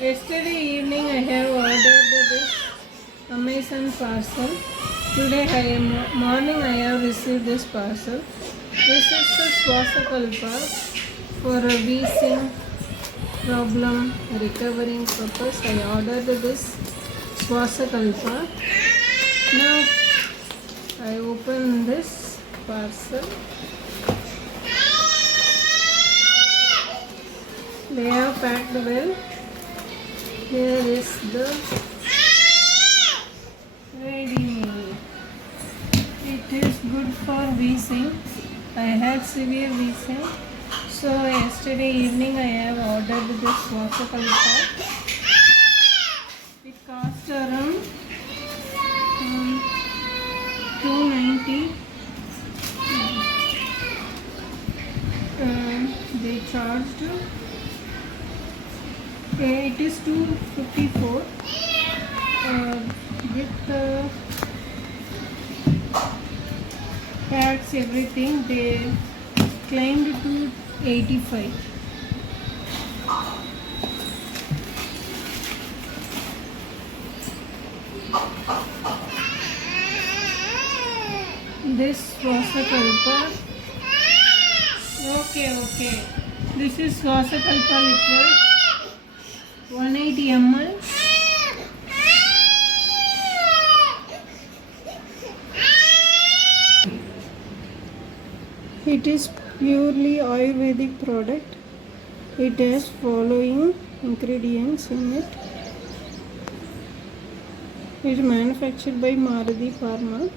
Yesterday evening I have ordered this Amazon parcel. Today morning I have received this parcel. This is the Swasakalpa for a wheezing problem recovering purpose. I ordered this Swasakalpa. Now I open this parcel. They have packed well. Here is the ready meal. It is good for wheezing. I had severe wheezing. So yesterday evening I have ordered this Wasakalpa. It cost around 290. They charged. It is 254 with tax everything. They claimed 285. This Wasakalpa. Okay. This is Wasakalpa liquid. 180 ml. It is purely Ayurvedic product. It has following ingredients in it. It is manufactured by Maruti Pharma.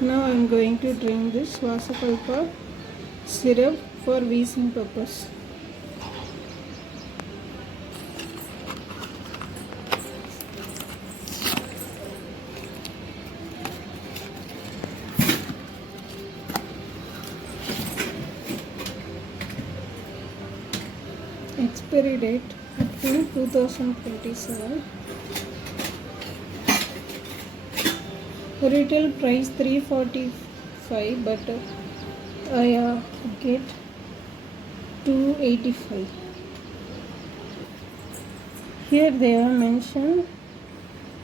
Now I am going to drink this Wasakalpa syrup for wheezing purpose. Expiry date up to 2027. Retail price 345, but I get 285. Here they have mentioned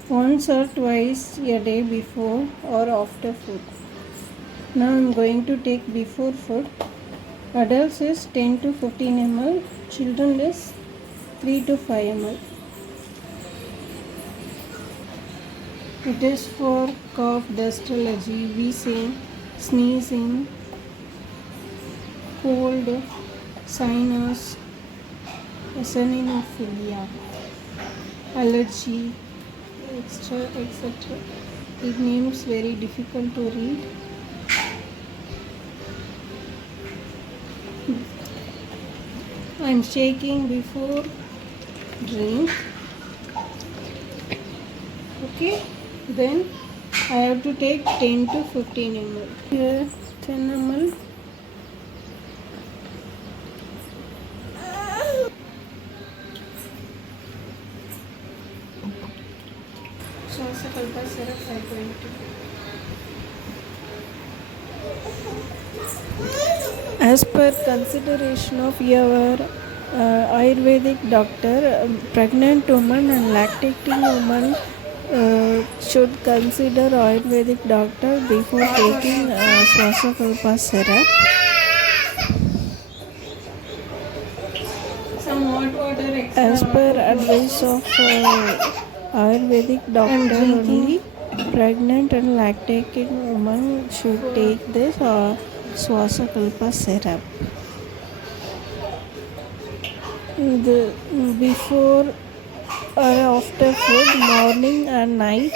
once or twice a day before or after food. Now I am going to take before food. Adults is 10 to 15 ml, children is 3 to 5 ml. It is for cough, dust allergy, wheezing, sneezing, cold, sinus, eosinophilia, allergy, etc. It names very difficult to read. I am shaking before drink. Okay, then I have to take 10 to 15 ml. Here 10 ml. Swasakalpa syrup I am going to take. As per consideration of your Ayurvedic doctor, pregnant woman and lactating woman should consider Ayurvedic doctor before taking Swasakalpa syrup. Some hot water extra. As per advice of Ayurvedic doctor, only pregnant and lactating woman should take this Swasakalpa syrup. Before or after food, morning and night,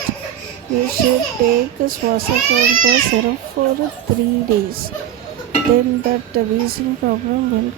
you should take Swasakalpa syrup for 3 days. Then that wheezing problem will